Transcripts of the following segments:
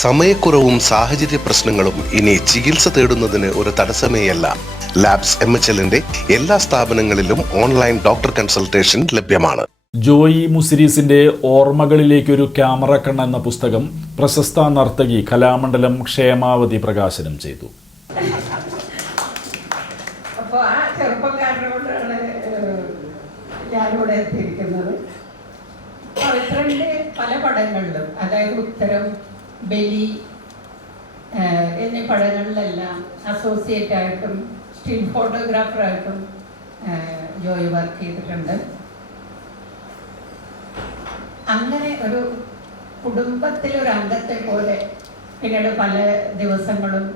സമയക്കുറവും സാഹചര്യ പ്രശ്നങ്ങളും ഇനി ചികിത്സ തേടുന്നതിന് ഒരു തടസ്സമേയല്ല. ലാബ്സ് MHLന്റെ എല്ലാ സ്ഥാപനങ്ങളിലും ഓൺലൈൻ ഡോക്ടർ കൺസൾട്ടേഷൻ ലഭ്യമാണ്. ജോയി മുസിരീസിന്റെ ഓർമ്മകളിലേക്കൊരു ക്യാമറ കണ്ണ് എന്ന പുസ്തകം പ്രശസ്ത നർത്തകി കലാമണ്ഡലം ക്ഷേമാവതി പ്രകാശനം ചെയ്തു. അപ്പോൾ ആ ചെറുപ്പക്കാരനോടാണ് ഞാനിവിടെ എത്തിയിരിക്കുന്നത്. പവിത്രന്റെ പല പടങ്ങളിലും, അതായത് ഉത്തരം, ബലി എന്നീ പടങ്ങളിലെല്ലാം അസോസിയേറ്റ് ആയിട്ടും സ്റ്റിൽ ഫോട്ടോഗ്രാഫറായിട്ടും ജോയി വർക്ക് ചെയ്തിട്ടുണ്ട്. അങ്ങനെ ഒരു കുടുംബത്തിലൊരു അംഗത്തെ പോലെ പിന്നീട് പല ദിവസങ്ങളും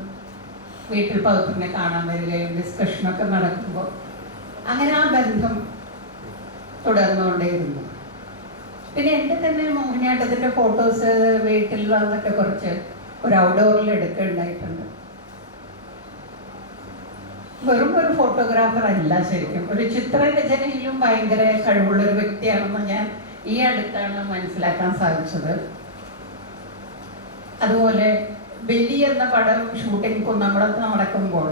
വീട്ടിൽ പവിത്രനെ കാണാൻ വരികയും ഡിസ്കഷനൊക്കെ നടക്കുമ്പോൾ അങ്ങനെ ആ ബന്ധം തുടർന്നുകൊണ്ടേയിരുന്നു. പിന്നെ എൻ്റെ തന്നെ മോഹിനിയാട്ടത്തിൻ്റെ ഫോട്ടോസ് വീട്ടിൽ വന്നിട്ട് കുറച്ച് ഒരു ഔട്ട്ഡോറിൽ എടുക്കുകയുണ്ടായിട്ടുണ്ട്. വെറും ഒരു ഫോട്ടോഗ്രാഫർ അല്ല, ശരിക്കും ഒരു ചിത്രരചനയിലും ഭയങ്കര കഴിവുള്ളൊരു വ്യക്തിയാണെന്ന് ഞാൻ ഈ അടുത്താണ് മനസ്സിലാക്കാൻ സാധിച്ചത്. അതുപോലെ ബലി എന്ന പടം ഷൂട്ടിംഗ് കുന്നംകുളത്ത് നടക്കുമ്പോൾ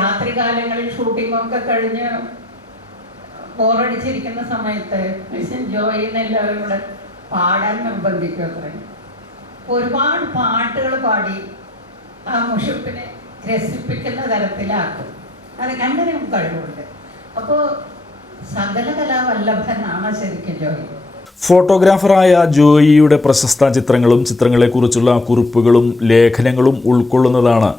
രാത്രികാലങ്ങളിൽ ഷൂട്ടിങ്ങൊക്കെ കഴിഞ്ഞ് ബോറടിച്ചിരിക്കുന്ന സമയത്ത് ജോയിന്ന് എല്ലാവരും കൂടെ പാടാൻ നിർബന്ധിക്കും. അത്രയും ഒരുപാട് പാട്ടുകൾ പാടി ആ മുഷിപ്പിനെ രസിപ്പിക്കുന്ന തരത്തിലാക്കും. അതൊക്കെ അങ്ങനെ കഴിവുണ്ട്. അപ്പോൾ സകല കലാവല്ലഭനാണ് ശരിക്കും ജോയി. ഫോട്ടോഗ്രാഫറായ ജോയിയുടെ പ്രശസ്ത ചിത്രങ്ങളും ചിത്രങ്ങളെക്കുറിച്ചുള്ള കുറിപ്പുകളും ലേഖനങ്ങളും ഉൾക്കൊള്ളുന്നതാണ്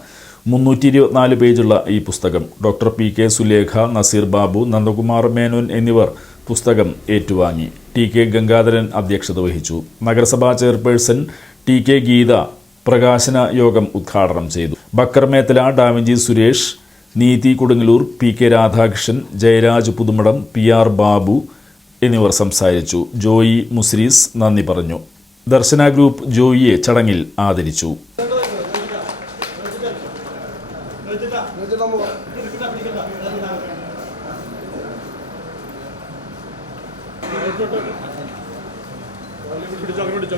324 പേജുള്ള ഈ പുസ്തകം. ഡോക്ടർ PK സുലേഖ, നസീർ ബാബു, നന്ദകുമാർ മേനോൻ എന്നിവർ പുസ്തകം ഏറ്റുവാങ്ങി. TK ഗംഗാധരൻ അധ്യക്ഷത വഹിച്ചു. നഗരസഭാ ചെയർപേഴ്സൺ TK ഗീത പ്രകാശന യോഗം ഉദ്ഘാടനം ചെയ്തു. ബക്കർ മേത്തല, ഡാവിഞ്ചി സുരേഷ്, നീതി കൊടുങ്ങല്ലൂർ, PK രാധാകൃഷ്ണൻ, ജയരാജ് പുതുമടം, PR ബാബു എന്നിവർ സംസാരിച്ചു. ജോയി മുസിരീസ് നന്ദി പറഞ്ഞു. ദർശന ഗ്രൂപ്പ് ജോയിയെ ചടങ്ങിൽ ആദരിച്ചു. പിടിച്ചോ